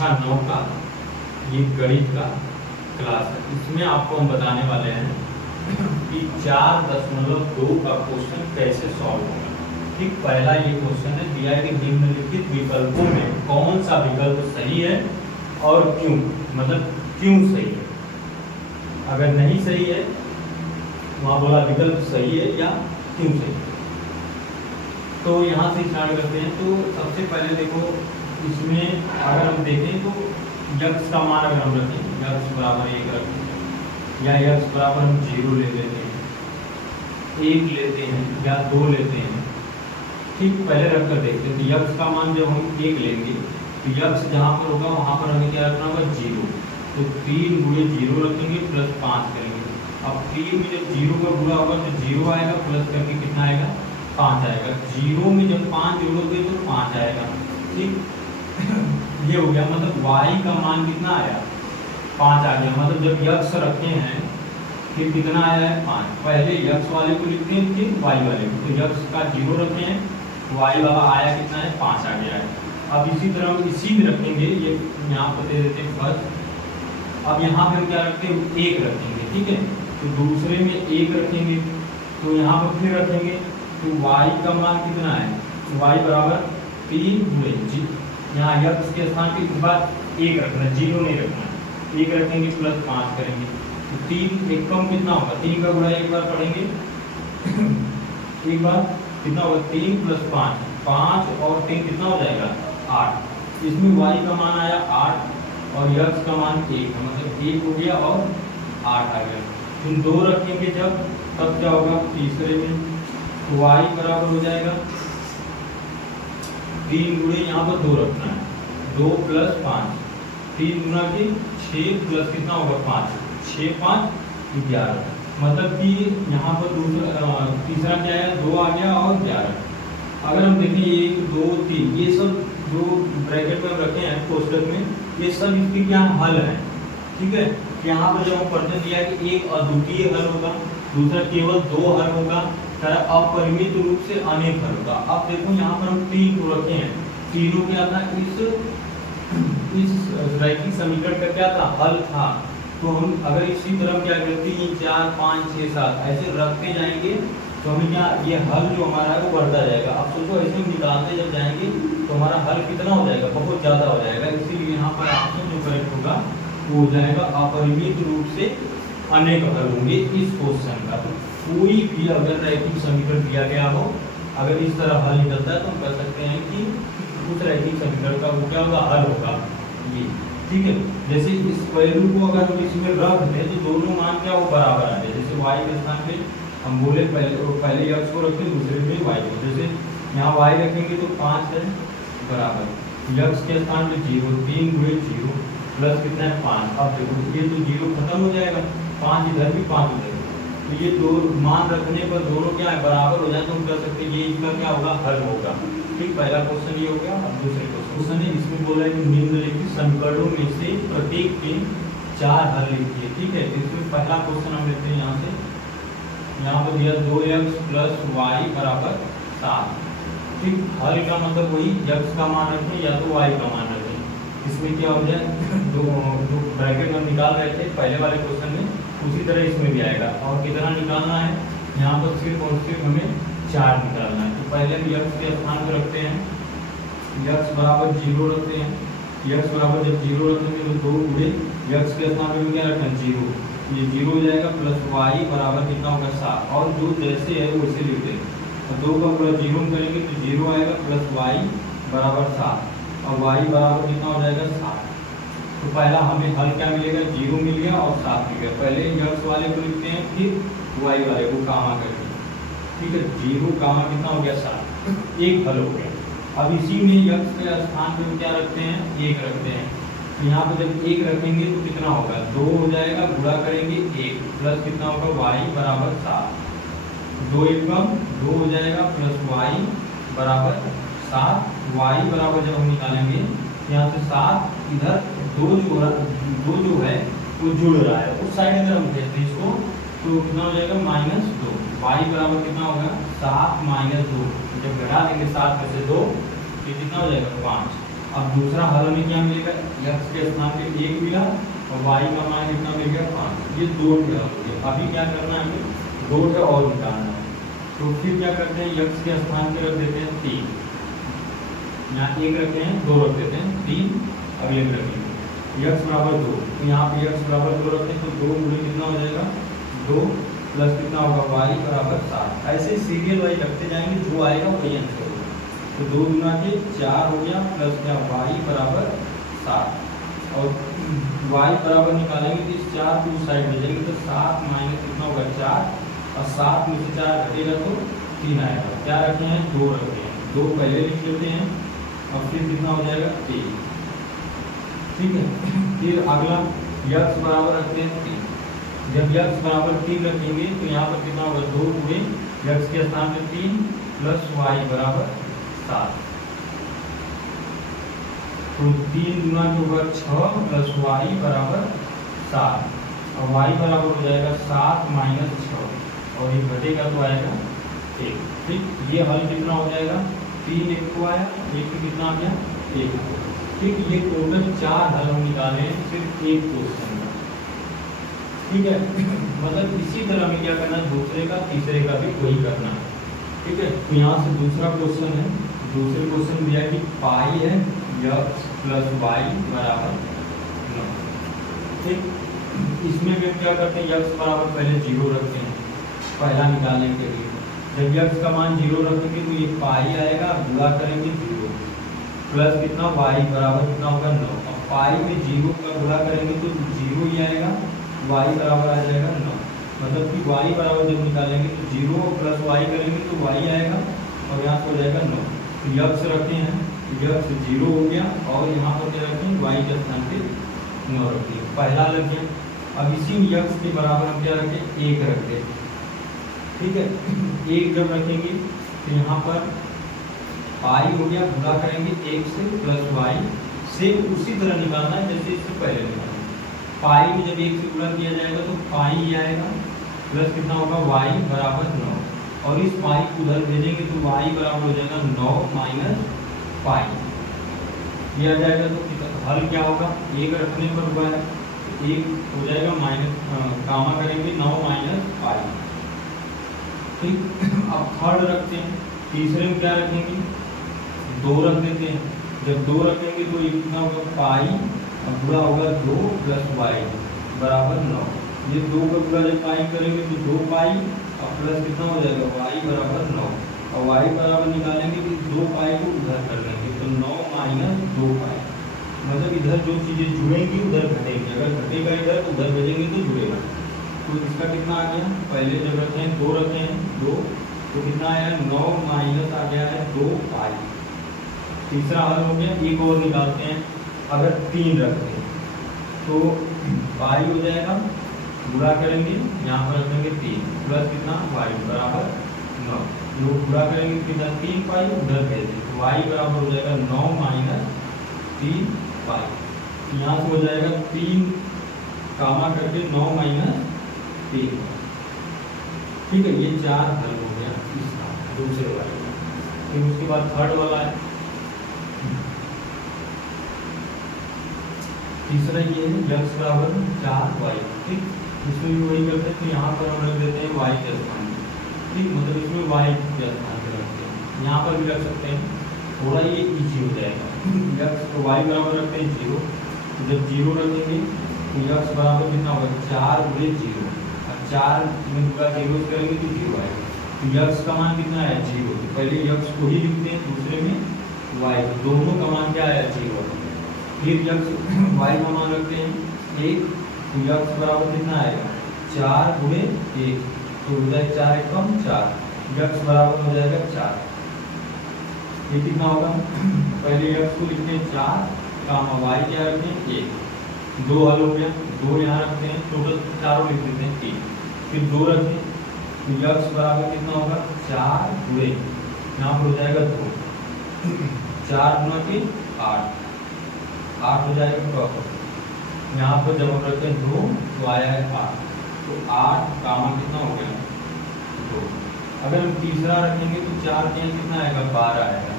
कक्षा 9 का ये गणित का क्लास है। इसमें आपको हम बताने वाले हैं कि 4.2 का क्वेश्चन कैसे सॉल्व होगा। ठीक, पहला ये क्वेश्चन है, दिया है कि निम्नलिखित विकल्पों में कौन सा विकल्प सही है और क्यों, मतलब क्यों सही है। अगर नहीं सही है वहाँ बोला विकल्प सही है या क्यों सही है। तो यहाँ से स्टार्ट करते हैं। तो सबसे पहले देखो, इसमें अगर हम देखें तो यक्स का मान अगर हम रखें, यक्स बराबर 1 रखें या यक्स बराबर हम 0 ले लेते हैं, 1 लेते हैं या 2 लेते हैं। ठीक, पहले रख कर देखते हैं। तो यक्स का मान जब हम 1 लेंगे तो यक्स जहाँ पर होगा वहाँ पर हमें क्या रखना होगा, 0। तो 3 गुणे 0 रखेंगे प्लस 5 करेंगे। अब 3 में जब 0 का गुणा होगा तो 0 आएगा, प्लस करके कितना आएगा, 5 आएगा। 0 में जब 5 जोड़ोगे तो 5 आएगा। ठीक, ये हो गया। मतलब y का मान कितना आया, 5 आ गया। मतलब जब यक्स रखे हैं फिर कितना आया है, 5। पहले यक्स वाले को लिखते हैं फिर y वाले को। तो यक्स का 0 रखे हैं, y वाला आया कितना है, 5 आ गया है। अब इसी तरह हम इसी में रखेंगे, ये यहाँ पर दे देते हैं फर्स्ट। अब यहाँ पर क्या रखते हैं, 1 रखेंगे। ठीक है, तो दूसरे में 1 रखेंगे, तो यहाँ पर फिर रखेंगे। तो y का मान कितना है, y बराबर 3 गुणे, यहाँ यक्स के स्थान पे इस बार 1 रखना, 0 नहीं रखना, 1 रखेंगे प्लस 5 करेंगे। तो 3 एक कम कितना होगा, 3 का गुणा एक बार पढ़ेंगे एक बार कितना होगा, 3 प्लस 5, 5 और 3 कितना हो जाएगा, 8। इसमें y का मान आया 8 और यक्स का मान 1 है, मतलब 1 हो गया और 8 आ गया। इन 2 रखेंगे जब, तब क्या होगा, तीसरे में y बराबर हो जाएगा 3 गुणे यहाँ पर 2 रखना है, 2 प्लस 5, 3 गुना के 6 प्लस कितना होगा, 5, 6 5 11। मतलब कि यहाँ पर तीसरा क्या है, 2 आ गया और 11। अगर हम देखें 1 2 3 ये सब जो ब्रैकेट में रखे हैं कोष्टक में, ये सब इसके क्या हल है। ठीक है, यहाँ पर जब हम पढ़ते दिया कि एक अद्वितीय हल होगा, दूसरा केवल 2 हल होगा, अपरिमित रूप से अनेक हल होगा। अब देखो यहाँ पर हम 3 को रखे हैं, तीनों क्या था, इस रैखिक समीकरण का क्या था, हल था। तो हम अगर इसी तरह क्या करते हैं, 4 5 6 7 ऐसे रखते जाएंगे तो हमें क्या, ये हल जो हमारा है वो बढ़ता जाएगा। अब सोचो ऐसे निकालते जब जाएंगे तो हमारा हल कितना हो जाएगा, बहुत ज़्यादा हो जाएगा। इसीलिए यहाँ पर ऑप्शन जो करेक्ट होगा वो हो जाएगा अपरिमित रूप से अनेक हल होंगे इस क्वेश्चन का। तो कोई भी अगर रैखिक समीकरण दिया गया हो, अगर इस तरह हल निकलता है तो हम कह सकते हैं कि उस रैखिक समीकरण का वो क्या होगा, हल होगा ये। ठीक है, जैसे इस वैल्यू को अगर हम इसमें रख दें तो दोनों मान क्या वो बराबर आ जाए। जैसे y के स्थान पे हम बोले पहले x को रखें, दूसरे में y को। जैसे यहाँ y रखेंगे तो 5 है बराबर, x के स्थान पे 0, 3 गुणे 0 प्लस कितना है, 5। अब देखो ये तो 0 खत्म हो जाएगा, 5 इधर भी 5 इधर। तो ये दो मान रखने पर दोनों क्या है, बराबर हो जाए तो हम कह सकते हैं ये इसका क्या होगा, हल होगा। ठीक, पहला क्वेश्चन ये हो गया। अब दूसरे क्वेश्चन है, इसमें बोला है कि निम्नलिखित समीकरणों में से प्रत्येक के 4 हल लिखिए। ठीक है, इसमें पहला क्वेश्चन हम लेते हैं यहाँ से। यहाँ पर दिया 2x प्लस वाई बराबर 7। ठीक, हल का मतलब वही x का मान रखें या तो y का मान रखें। इसमें क्या हो जाए, जो ब्रैकेट में निकाल रहे थे पहले वाले क्वेश्चन में, उसी तरह इसमें भी आएगा। और कितना निकालना है, यहाँ पर सिर्फ और सिर्फ हमें 4 निकालना है। तो पहले हम x के स्थान पर रखते हैं, x बराबर 0 रखते हैं। x बराबर जब 0 रखेंगे तो 2 गुणे x के स्थान पर क्या रखना है, 0, ये 0 हो जाएगा प्लस y बराबर कितना होगा, 7। और जो जैसे है वैसे लिखते हैं, तो 2 का पूरा 0 करेंगे तो 0 आएगा प्लस y बराबर 7 और y बराबर कितना हो जाएगा, 7। तो पहला हमें हल क्या मिलेगा, 0 मिल गया और 7 मिल गया। पहले x वाले को लिखते हैं फिर y वाले को कामा करके। ठीक है, 0 कामा कितना हो गया, 7, एक हल हो गया। अब इसी में x के स्थान पे क्या रखते हैं, 1 रखते हैं। तो यहाँ पर जब 1 रखेंगे तो कितना होगा, 2 हो जाएगा, गुणा करेंगे 1 प्लस कितना होगा, y बराबर 7। 2 1 कम 2 हो जाएगा प्लस y बराबर 7। y बराबर जब हम निकालेंगे यहाँ से 7, इधर 2 जो है वो जुड़ रहा है, उस साइड अगर हम भेजते इसको तो कितना हो जाएगा, -2। y बराबर कितना होगा, 7 - 2। जब घटा देंगे 7 में से 2 तो कितना हो जाएगा, 5। अब दूसरा हल हमें क्या मिलेगा, x के स्थान पे 1 मिला और y का मान कितना मिल गया 5। ये 2 थे हल हो गए। अभी क्या करना है हमें, 2 थे और निकालना है। तो फिर क्या करते हैं, x के स्थान पे रख देते हैं 3, यहाँ 1 रखते हैं, 2 रख देते हैं, 3 अगले में रखेंगे। x बराबर 2, तो यहाँ पे x बराबर 2 रखते हैं, तो 2 गुणे कितना हो जाएगा 2 प्लस कितना होगा y बराबर 7। ऐसे सीरियल वाइज रखते जाएंगे, जो आएगा वही आंसर होगा। तो 2 गुना के 4 हो गया प्लस क्या y बराबर 7, और y बराबर निकालेंगे तो इस 4 को उस साइड में जाएंगे, तो 7 माइनस कितना होगा 4, और 7 में से 4 घटेगा तो 3 आएगा। क्या रखे हैं, 2 रखे हैं, 2 पहले लिख लेते हैं और फिर कितना हो जाएगा 3। ठीक है, फिर अगला x बराबर रखते हैं 3। जब x बराबर 3 रखेंगे तो यहाँ पर कितना होगा 2 गुणे x के स्थान पे 3 प्लस y बराबर 7। तो 3 गुना के ऊपर 6 प्लस y बराबर 7, और y बराबर हो जाएगा 7 माइनस 6, और ये घटेगा तो आएगा 1। ठीक, ये हल कितना हो जाएगा, 3 1 को आया, 1 को कितना आ गया 1। ठीक, ये टोटल 4 हल हम निकाले हैं सिर्फ एक क्वेश्चन का। ठीक है, मतलब इसी तरह में क्या करना है, दूसरे का तीसरे का भी वही करना है। ठीक है, तो यहाँ से दूसरा क्वेश्चन है, दूसरे क्वेश्चन दिया कि पाई है x प्लस वाई बराबर 9। ठीक, इसमें भी क्या करते हैं, x बराबर पहले 0 रखते हैं पहला निकालने के लिए। जब x का मान 0 रखेंगे तो ये पाई आएगा, गुणा करेंगे 0 प्लस कितना y बराबर कितना होगा 9। अब पाई में 0 का गुणा करेंगे तो 0 ही आएगा, y बराबर आ जाएगा 9। मतलब कि y बराबर जब निकालेंगे तो 0 प्लस y करेंगे तो y आएगा, और यहाँ पर हो जाएगा 9। तो x रखते हैं, x 0 हो गया, और यहाँ पर क्या रखें, y के स्थान पे 9 रखते हैं, पहला लग गया। अब इसी x के बराबर हम क्या रखें, 1 रखते हैं। ठीक है, 1 जब रखेंगे तो यहाँ पर पाई हो गया, गुणा करेंगे 1 से प्लस y से, उसी तरह निकालना है जैसे इससे पहले निकालना। पाई में जब 1 से गुणा किया जाएगा तो पाई ही आएगा, प्लस कितना होगा y बराबर 9, और इस पाई को उधर भेजेंगे तो y बराबर हो जाएगा 9 माइनस पाई, ये आ जाएगा। तो हल क्या होगा, 1 रखने पर हुआ है, 1 हो जाएगा माइनस कामा करेंगे 9 माइनस पाई। ठीक, अब थर्ड रखते हैं, तीसरे में क्या रखेंगे, 2 रख देते हैं। जब 2 रखेंगे तो ये कितना होगा पाई, और गुणा होगा 2 प्लस वाई बराबर 9। ये 2 का गुणा जब पाई करेंगे तो 2 पाई, और प्लस कितना हो जाएगा वाई बराबर 9, और वाई बराबर निकालेंगे तो 2 पाई को उधर कर लेंगे, तो 9 माइनस 2 पाई। मतलब इधर जो चीज़ें जुड़ेंगी उधर घटेंगी, अगर घटेगा इधर तो उधर भेजेंगे तो जुड़ेगा। तो इसका कितना आ गया, पहले जब रखे हैं 2 रखे हैं 2, तो कितना आया 9 माइनस आ गया है 2 पाई। तीसरा हल हो गया, एक और निकालते हैं। अगर 3 रखते हैं तो पाई हो जाएगा, गुणा करेंगे यहाँ पर रखेंगे 3 प्लस कितना वाई बराबर 9, जो गुणा करेंगे कितना 3 पाई उधर भेज देंगे, वाई बराबर हो जाएगा 9 माइनस 3 पाई। यहाँ से हो जाएगा 3 कामा करके 9 माइनस 3। ठीक है, ये 4 हल हो गया इसका दूसरे वाले का। फिर उसके बाद थर्ड वाला है, तीसरा ये है x बराबर 4y। ठीक, इसमें भी वही करते हैं, तो यहाँ पर हम रख देते हैं y के स्थान पे। ठीक, मतलब इसमें y के स्थान पे रखते हैं, यहाँ पर भी रख सकते हैं, थोड़ा ये इजी हो जाएगा। x को y बराबर रखते हैं 0, तो जब 0 रखेंगे तो x बराबर कितना होगा 4 गुणे 0, और 4 में पूरा 0 करेंगे तो 0 आएगा। तो x का मान कितना है 0, तो पहले x को ही लिखते हैं, दूसरे में y, दोनों का मान क्या आया 0। फिर y का मान रखते हैं 1, तो x बराबर कितना आएगा 4 गुणे 1, तो हो जाएगा 4 एकम 4, x बराबर हो जाएगा 4। ये कितना होगा, पहले x को लिखते हैं 4 कामा y क्या रखते हैं 1, 2 हल हो गया, 2 यहाँ रखते हैं, टोटल चारों लिख देते हैं 3, फिर 2 रखते हैं, तो x बराबर कितना होगा 4 गुणे, यहाँ पर हो जाएगा 2, 4 गुना के 8 हो जाएगा प्रॉपर। यहाँ पर जब हम रखते हैं 2 तो आया है 8, तो 8 कामा कितना हो गया 2। अगर हम तीसरा रखेंगे तो 4 के कितना आएगा 12 आएगा,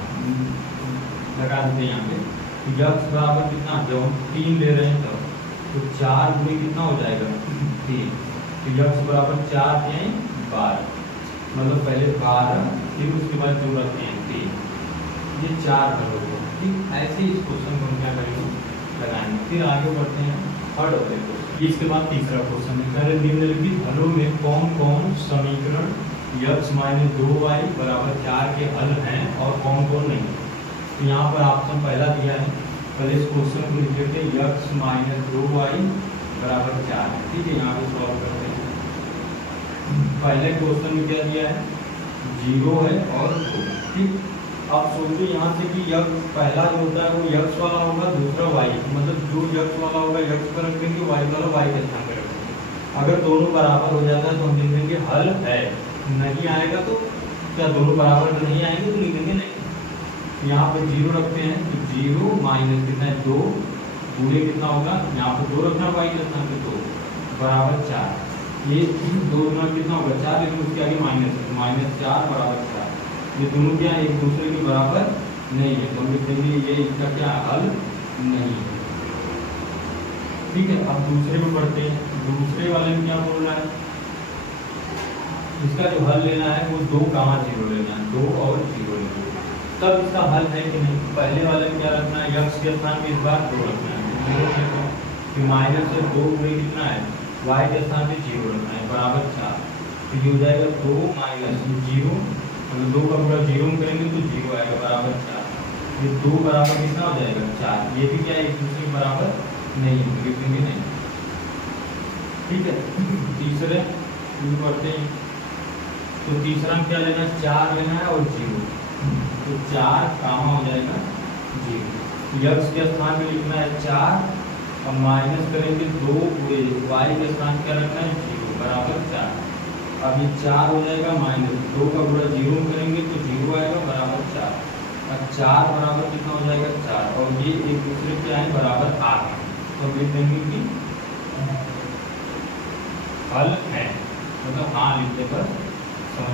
लगा देते हैं यहाँ पे यक्स बराबर कितना, जब हम 3 ले रहे हैं तब, तो 4 गुणे कितना हो जाएगा 3, तो यक्स बराबर 4 है 12, मतलब पहले 12 फिर उसके बाद जो रखते हैं 3, ये 4 हल हो गए। ठीक, ऐसे ही इस क्वेश्चन को हम क्या करेंगे, लगाएंगे। फिर आगे बढ़ते हैं थर्ड वाले क्वेश्चन। इसके बाद तीसरा क्वेश्चन है, निम्नलिखित हलों में कौन कौन समीकरण यक्स माइनस 2y बराबर 4 के हल हैं और कौन कौन नहीं। तो यहाँ पर ऑप्शन पहला दिया है, पहले इस क्वेश्चन को लिख लेते हैं, यक्स माइनस 2y बराबर 4 है। ठीक है, यहाँ पे सॉल्व करते हैं। पहले क्वेश्चन में क्या दिया है, 0 है और 2। ठीक, अब सोचो यहाँ से कि यक्स पहला जो होता है वो यक्स वाला होगा, दूसरा y, मतलब जो यक्स वाला होगा यक्स पर रख देंगे, y वाला y के स्थान पर रख देंगे। अगर दोनों बराबर हो जाता है तो हम लिख देंगे हल है, नहीं आएगा तो क्या दोनों बराबर तो नहीं आएंगे तो लिख देंगे नहीं। यहाँ पर 0 रखते हैं, तो 0 माइनस कितना है 2 गुणे कितना होगा, यहाँ पर 2 रखना y के स्थान पे 2 बराबर 4, ये 2 गुना कितना होगा 4, लेकिन उसके आगे माइनस है, -4 बराबर 4। ये दोनों क्या एक दूसरे के बराबर नहीं है, तो हम लिख देंगे ये इसका क्या हल नहीं है। ठीक है, अब दूसरे में पढ़ते हैं, दूसरे वाले में क्या बोल रहा है, इसका जो हल लेना है वो 2, 0 लेना है, 2 और 0 लेना है, तब इसका हल है कि नहीं। पहले वाले में क्या रखना है, यक्स के स्थान में इस बार 2 रखना है, फिर माइनस से 2 गुणे कितना है y के स्थान पे 0 रखना है बराबर 4, तो ये हो जाएगा 2 माइनस 0, मतलब 2 का पूरा 0 में करेंगे तो 0 आएगा बराबर 4, ये 2 बराबर कितना हो जाएगा 4, ये भी क्या एक दूसरे के बराबर नहीं है, लिख देंगे नहीं। ठीक है, तीसरे पढ़ते हैं, तो तीसरा में क्या लेना है, 4 लेना है और 0, तो 4 कामा हो जाएगा 0, यक्स के स्थान में लिखना है 4 और माइनस करेंगे 2 गुणे y के स्थान क्या रखना है 0 बराबर 4। अब ये 4 हो जाएगा माइनस 2 का पूरा 0 में करेंगे तो 0 आएगा बराबर 4, और 4 बराबर कितना हो जाएगा 4, और ये एक दूसरे के आए बराबर 8, तो लिख देंगे कि हल है, मतलब हाँ लिखने पर समझ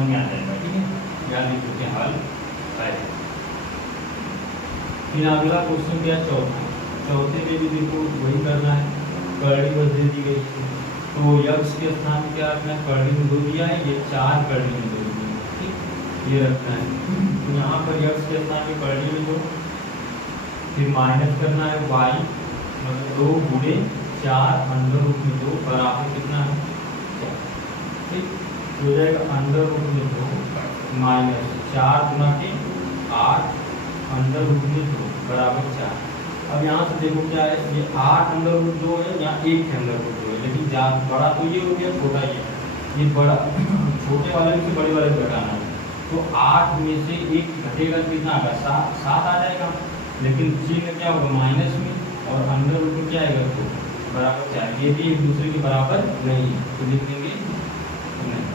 में आ जाएगा। ठीक है, याद लिख सकते हैं हल है। फिर अगला क्वेश्चन क्या, चौथे में भी देखो वही करना है, कर्ली बस दे दी गई, तो यक्स के स्थान में क्या रखना है, कर्ली में 2 दिया है, ये 4 कर्ली में 2 दिया है। ठीक, ये रखना है, तो यहाँ पर यक्स के स्थान में कर्ली में 2, फिर माइनस करना है y, मतलब 2 गुणे 4 अंडर रूट में 2 बराबर कितना है 4। ठीक, हो जाएगा अंडर रूट में 2 माइनस 4 गुना के 8 अंडर रूट में 2 बराबर 4। अब यहाँ से देखो क्या है, ये 8 अंडर रूट 2 है, यहाँ 1 अंडर रूट 2 है, लेकिन बड़ा तो ये हो गया, छोटा ये बड़ा, छोटे वाले से बड़े वाले को घटाना है, तो 8 में से 1 घटेगा तो कितना आएगा 7 आ जाएगा, लेकिन चिन्ह क्या होगा माइनस में, और अंडर रूट में क्या आएगा 2 बराबर 4, ये भी एक दूसरे के बराबर नहीं है, तो लिख देंगे नहीं।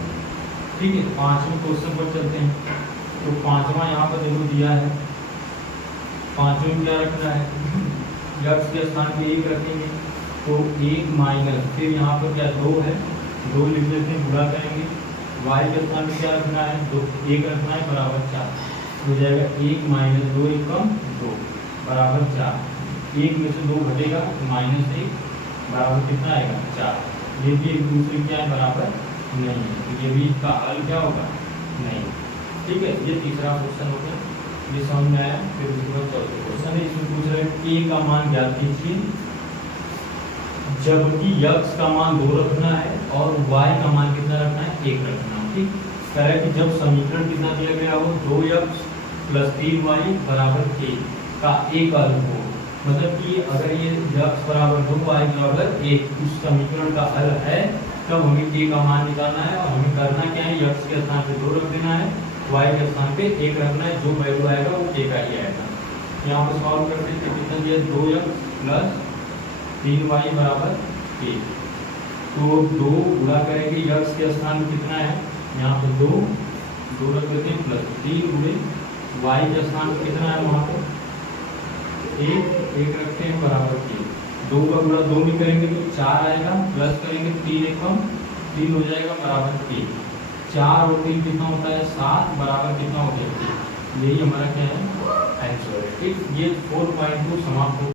ठीक है, 5वें क्वेश्चन पर चलते हैं, तो 5वां यहाँ पर देखो दिया है, 5वें में क्या रखना है, यक्स के स्थान पे 1 रखेंगे, तो 1 माइनस, फिर यहाँ पर क्या 2 है, 2 लिख देते हैं, गुणा करेंगे, y के स्थान पे क्या रखना है 2, 1 रखना है बराबर 4, हो जाएगा 1 माइनस 2 एकम 2 बराबर 4, 1 में से 2 घटेगा तो -1 बराबर कितना आएगा 4, ये भी एक दूसरे क्या है बराबर नहीं है, तो ये भी इसका हल क्या होगा नहीं। ठीक है, ये तीसरा क्वेश्चन हो गया, ये समझ में आया। फिर उसके बाद चौथे क्वेश्चन है, इसमें पूछ रहे हैं a का मान ज्ञात कीजिए जबकि यक्स का मान 2 रखना है और y का मान कितना रखना है 1 रखना है। ठीक, कह रहा है कि जब समीकरण कितना दिया गया हो 2x + 3y = a का एक हल हो, मतलब कि अगर ये x बराबर 2 y बराबर 1 उस समीकरण का हल है, तब हमें a का मान निकालना है, और हमें करना क्या है, x के स्थान पे 2 रख देना है, y के स्थान पे 1 रखना है, जो वैल्यू आएगा वो a का ही आएगा। यहाँ पर सॉल्व करते हैं, कितना दिया 2x + 3y = 1, तो 2 गुणा करेंगे, x के स्थान पे कितना है यहाँ पे 2 रख देते हैं, प्लस 3 गुणे y के स्थान पे कितना है वहाँ पर 1 रखते हैं बराबर 3, 2 का गुणा 2 में करेंगे तो 4 आएगा, प्लस करेंगे 3 एकम 3 हो जाएगा बराबर 3, 4 और 3 कितना होता है 7 बराबर कितना हो जाएगा, यही हमारा क्या है आंसर है। ठीक, ये 4.2 समाप्त हो